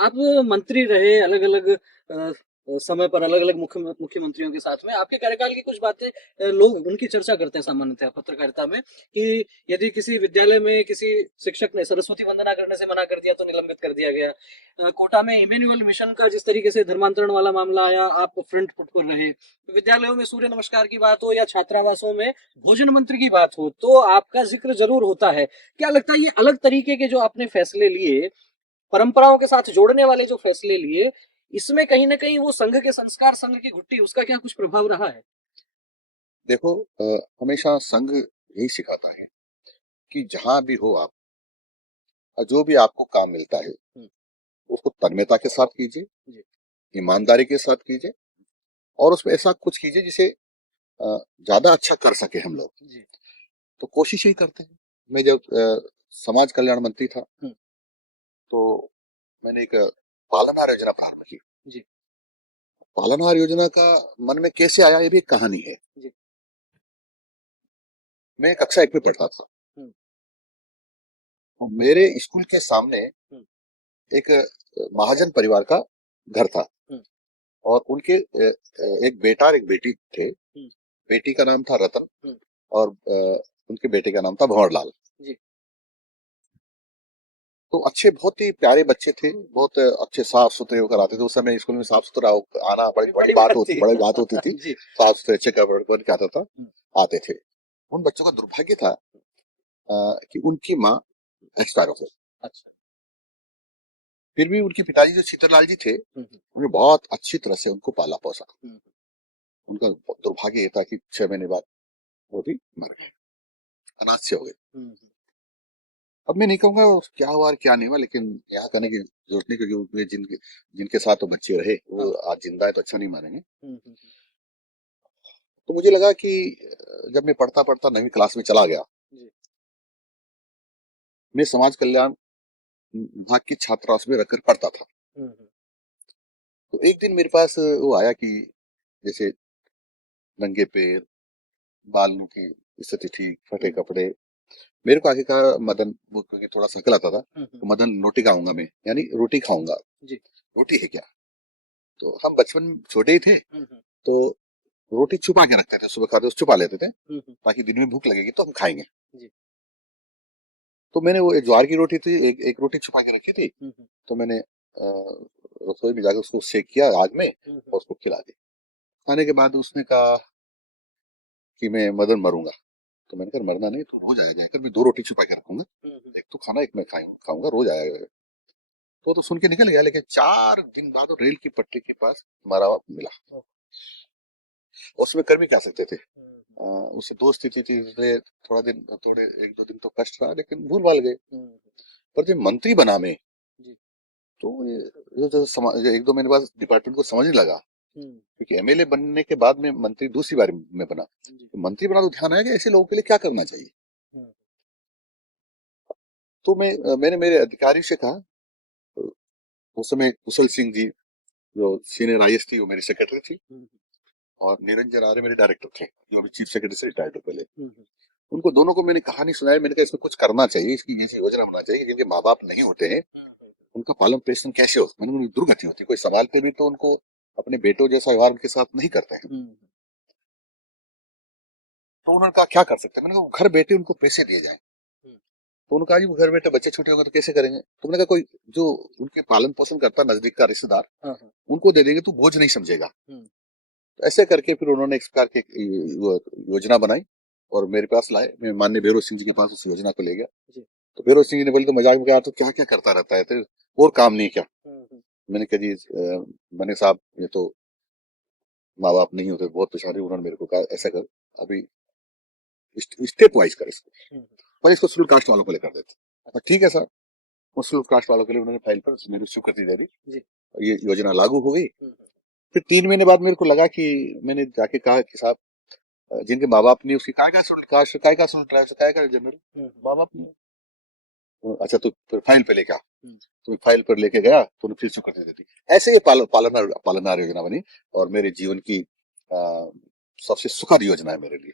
आप मंत्री रहे अलग-अलग समय पर अलग-अलग मुख्यमंत्रियों के साथ में। आपके कार्यकाल की कुछ बातें लोग उनकी चर्चा करते हैं सामान्यतः पत्रकारिता में कि यदि किसी विद्यालय में किसी शिक्षक ने सरस्वती वंदना करने से मना कर दिया तो निलंबित कर दिया गया। कोटा में इमैनुअल मिशन का जिस तरीके से धर्मांतरण वाला मामला आया, आप फ्रंट फुट पर रहे। विद्यालयों में सूर्य नमस्कार की बात हो या छात्रावासों में भोजन मंत्र की बात हो, तो आपका ज़िक्र ज़रूर होता है। क्या लगता है ये अलग तरीके के जो आपने फैसले लिए, परंपराओं के साथ जोड़ने वाले जो फैसले लिए, इसमें कहीं न कहीं वो संघ के संस्कार, संघ की घुट्टी उसका क्या कुछ प्रभाव रहा है? देखो, हमेशा संघ यही सिखाता है कि जहां भी हो आप, जो भी आपको काम मिलता है हुँ, उसको तन्मयता के साथ कीजिए, जी, ईमानदारी के साथ कीजिए और उसमें ऐसा कुछ कीजिए जिसे ज्यादा अच्छा कर सके हम लोग। जी, तो कोशिश यही करते हैं। मैं जब समाज कल्याण मंत्री था हुँ, तो मैंने एक पालनहार योजना प्रारंभ की। जी, पालनहार योजना का मन में कैसे आया, ये भी एक कहानी है। जी, मैं कक्षा 1 में पढ़ता था हुँ, और मेरे स्कूल के सामने हुँ, एक महाजन परिवार का घर था हुँ, और उनके एक बेटा और एक बेटी थे। हुँ, बेटी का नाम था रतन हुँ, और उनके बेटे का नाम था भंवरलाल। जी, तो अच्छे, बहुत ही प्यारे बच्चे थे, बहुत अच्छे साफ सुथरे होकर आते थे। उस समय स्कूल में साफ सुथरा आना बड़ी ये बड़ी बड़ी बात बात होती थी। बड़ी बात होती थी। जी, साफ सुथरे अच्छे कपड़े पहन के आता था, हुँ, आते थे। उन बच्चों का दुर्भाग्य था कि उनकी माँ एक्सपायर हो गई। अच्छा, फिर भी उनके पिताजी जो चित्तरलाल जी थे, हुँ, हुँ, उन्होंने बहुत अच्छी तरह से उनको पाला पोसा। हुँ, उनका दुर्भाग्य ये था कि 6 महीने बाद वो भी मर गए, अनाथ से हो गए। हुँ, हुँ, अब मैं नहीं कहूंगा क्या हुआ और क्या नहीं हुआ, लेकिन यहाँ कहने की जरूरत नहीं, क्योंकि वे जिनके जिनके साथ वो बच्चे रहे हाँ, वो आज जिंदा है तो अच्छा नहीं मानेंगे। हुँ, हुँ, हुँ, तो मुझे लगा कि जब मैं पढ़ता पढ़ता 9वीं क्लास में चला गया, जी, मैं समाज कल्याण विभाग की छात्रावास में रखकर पढ़ता था। हुँ, हुँ, तो एक दिन मेरे पास वो आया कि जैसे नंगे पैर, बालों की स्थिति ठीक, फटे हुँ, कपड़े। मेरे को आगे कहा मदन, वो क्योंकि थोड़ा सकल आता था, हुँ, हुँ, तो मदन रोटी खाऊंगा मैं, यानी रोटी खाऊंगा। जी, रोटी है क्या? तो हम बचपन में छोटे ही थे, हुँ, हुँ, तो रोटी छुपा के रखते थे, सुबह खाते उस छुपा लेते थे हुँ, हुँ, ताकि दिन में भूख लगेगी तो हम खाएंगे। जी, तो मैंने वो एक ज्वार की रोटी थी, एक रोटी छुपा के रखी थी। हुँ, हुँ, तो मैंने रसोई में जाकर उसको सेक किया आग में हुँ, हुँ, और उसको खिला दी। खाने के बाद उसने कहा कि मैं मदन मरूंगा। तो मैंने कहा मरना नहीं, तू रोज आया जाकर, मैं 2 रोटी छुपा के रखूंगा, हुँ, हुँ, एक तो खाना एक मैं खाऊंगा, रोज आया। तो सुन के निकल गया, लेकिन 4 दिन बाद वो रेल की पटरी के पास मरा हुआ मिला। ओह! और उसमें कर भी क्या सकते थे। हुँ, उससे दोस्ती थी इसलिए थोड़े 1-2 दिन तो कष्ट रहा, लेकिन भूल भाल गए। हुँ, हुँ, पर जब मंत्री बना मैं, जी, तो ये जो 1-2 महीने बाद डिपार्टमेंट को समझने लगा, हुँ, क्योंकि एमएलए बनने के बाद में मंत्री दूसरी बार में बना। जी, तो मंत्री बना तो ध्यान आया कि ऐसे लोगों के लिए क्या करना चाहिए। हुँ, तो मैंने मेरे अधिकारी से कहा, अ, उस समय कुशल सिंह जी जो सीनियर आईएएस थी, वो मेरी सेक्रेटरी थी, हुँ, और निरंजन आर्य मेरे डायरेक्टर थे, जो अभी चीफ सेक्रेटरी से रिटायर्ड हो पहले। हुँ, हुँ, उनको दोनों को मैंने कहानी सुनाई। मैंने कहा इसमें कुछ करना चाहिए, इसकी ऐसी योजना होना चाहिए, जिनके माँ बाप नहीं होते हैं उनका पालन पोषण कैसे हो। मैंने उनकी दुर्गति होती, कोई संभालते भी तो उनको अपने बेटों जैसा व्यवहार उनके साथ नहीं करते हैं। हुँ, तो उन्होंने कहा क्या कर सकते हैं। मैंने कहा घर बैठे उनको पैसे दिए जाए। हुँ, तो उन्होंने कहा जी वो घर बैठे बच्चे छोटे होंगे तो कैसे करेंगे। तो मैंने कहा कोई जो उनके पालन पोषण करता है, नजदीक का रिश्तेदार, हाँ, हाँ, उनको दे देंगे तो बोझ नहीं समझेगा। हुँ, तो ऐसे करके फिर उन्होंने इस प्रकार की योजना बनाई और मेरे पास लाए। मैं माननीय भैरव सिंह जी के पास उस योजना को ले गया। जी, तो भैरव सिंह जी ने बोले तो मजाक में कहा, तो क्या क्या करता रहता है तेरे, और काम नहीं क्या। हुँ, हुँ, मैंने कहा जी मैंने साहब ये तो माँ बाप नहीं होते, बहुत परेशानी। उन्होंने मेरे को कहा ऐसा कर, अभी स्टेप वाइज कर इसको, हुँ, हुँ, पर इसको शेड्यूल कास्ट वालों को लेकर देते। और अच्छा, ठीक है सर, वो शेड्यूल कास्ट वालों के लिए उन्होंने फाइल पर मेरी स्वीकृति दे दी जी, और ये योजना लागू हो गई। हुँ, हुँ, फिर 3 महीने बाद मेरे को लगा कि मैंने जाके कहा कि साहब जिनके माँ बाप नहीं, उसकी काय का शेड्यूल कास्ट, काय का शेड्यूल ट्राइब, काय का जनरल, हुँ, हुँ, माँ बाप नहीं। अच्छा तो फिर फाइल पे लेके आ। हुँ, तो फाइल पर लेके गया तो उन्हें फिर स्वीकृति दे दी। ऐसे ये पालनार योजना बनी और मेरे जीवन की सबसे सुखद योजना है मेरे लिए।